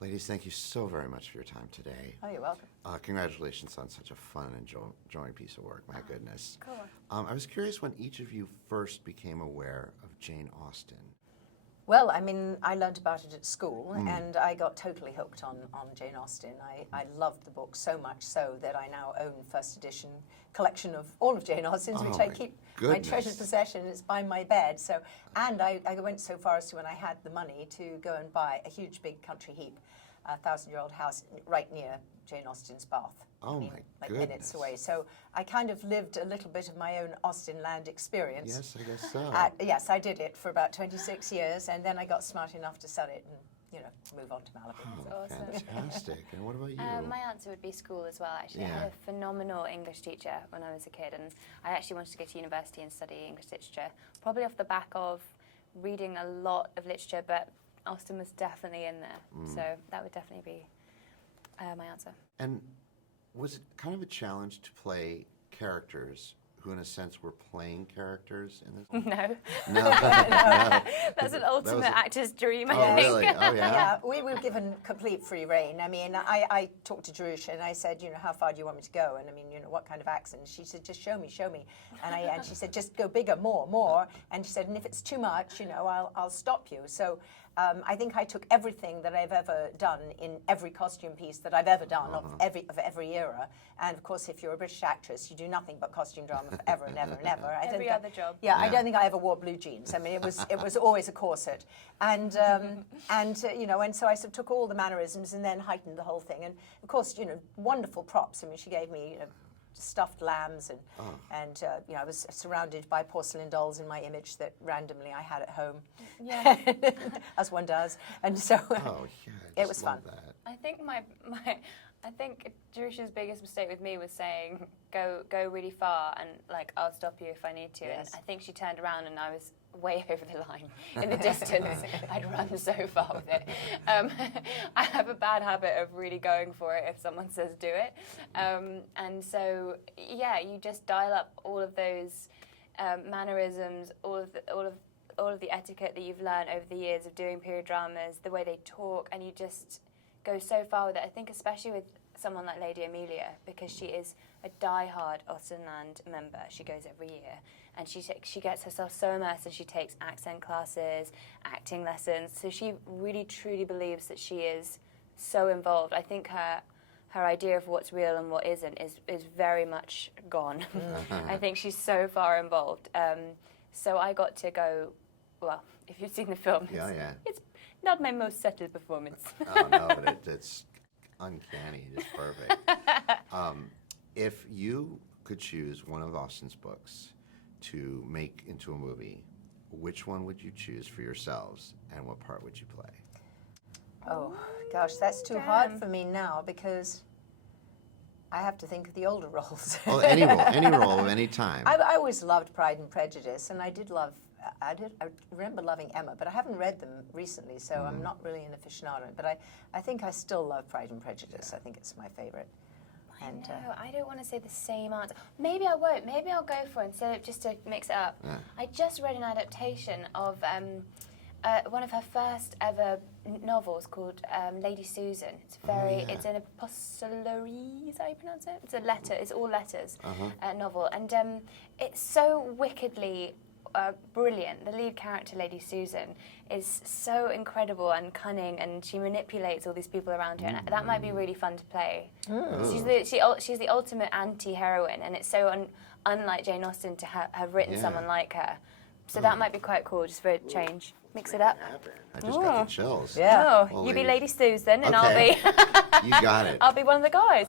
Ladies, thank you so very much for your time today. Oh, you're welcome. Congratulations on such a fun and enjoying piece of work. My goodness. Cool. I was curious when each of you first became aware of Jane Austen. Well, I mean, I learned about it at school, and I got totally hooked on Jane Austen. I loved the book so much so that I now own first edition collection of all of Jane Austen's, which I keep my treasured possession. It's by my bed. So, and I went so far as to, when I had the money, to go and buy a huge big country heap, a 1,000-year-old house right near Jane Austen's Bath. Oh, my like goodness. Minutes away. So I kind of lived a little bit of my own Austenland experience. Yes, I guess so. Yes, I did it for about 26 years, and then I got smart enough to sell it and, you know, move on to Malibu. Oh, Awesome. Fantastic. And what about you? My answer would be school as well, actually. I had a phenomenal English teacher when I was a kid, and I actually wanted to go to university and study English literature, probably off the back of reading a lot of literature, but Austen was definitely in there. So that would definitely be my answer. And was it kind of a challenge to play characters who, in a sense, were playing characters in this? No. No. That's an ultimate actor's dream, I Oh, think. really? Oh, yeah? Yeah, we were given complete free rein. I mean, I talked to Jerusha and I said, you know, how far do you want me to go? And I mean, you know, what kind of accent? She said, just show me, show me. And she said, just go bigger, more. And she said, and if it's too much, you know, I'll stop you. So I think I took everything that I've ever done in every costume piece that I've ever done of every era. And of course, if you're a British actress, you do nothing but costume drama forever and ever and ever. Every other job. Yeah, I don't think I ever wore blue jeans. I mean, it was always a corset, and you know, and so I sort of took all the mannerisms and then heightened the whole thing. And of course, you know, wonderful props. I mean, she gave me, you know, stuffed lambs and you know, I was surrounded by porcelain dolls in my image that randomly I had at home. Yeah. As one does. And so It was fun. That. I think I think Jerusha's biggest mistake with me was saying go really far and like I'll stop you if I need to. Yes. And I think she turned around and I was way over the line in the distance. I'd run so far with it. I have a bad habit of really going for it if someone says do it. And so yeah, you just dial up all of those mannerisms, all of the etiquette that you've learned over the years of doing period dramas, the way they talk, and you just go so far with it. I think especially with someone like Lady Amelia, because she is a die-hard Austenland member. She goes every year, and she gets herself so immersed, and she takes accent classes, acting lessons. So she really truly believes that she is so involved. I think her idea of what's real and what isn't is very much gone. I think she's so far involved. So I got to go. Well, if you've seen the film, it's not my most subtle performance. Oh, no, but it's uncanny. It's perfect. If you could choose one of Austen's books to make into a movie, which one would you choose for yourselves, and what part would you play? Oh, gosh, that's too hard for me now because I have to think of the older roles. Well, any role of any time. I always loved Pride and Prejudice, and I remember loving Emma, but I haven't read them recently, so I'm not really an aficionado. But I think I still love Pride and Prejudice. I think it's my favorite. And I don't want to say the same answer. Maybe I won't. Maybe I'll go for it instead of just to mix it up. Yeah. I just read an adaptation of one of her first ever novels called Lady Susan. It's it's an epistolary, is that how you pronounce it? It's a letter. It's all letters novel, and it's so wickedly brilliant. The lead character, Lady Susan, is so incredible and cunning, and she manipulates all these people around her, and that might be really fun to play. She's the ultimate anti-heroine, and it's so unlike Jane Austen to have written someone like her. So that might be quite cool, just for a change. Mix it up. I just got the chills. Yeah. Oh, you be Lady Susan, and I'll be... You got it. I'll be one of the guys.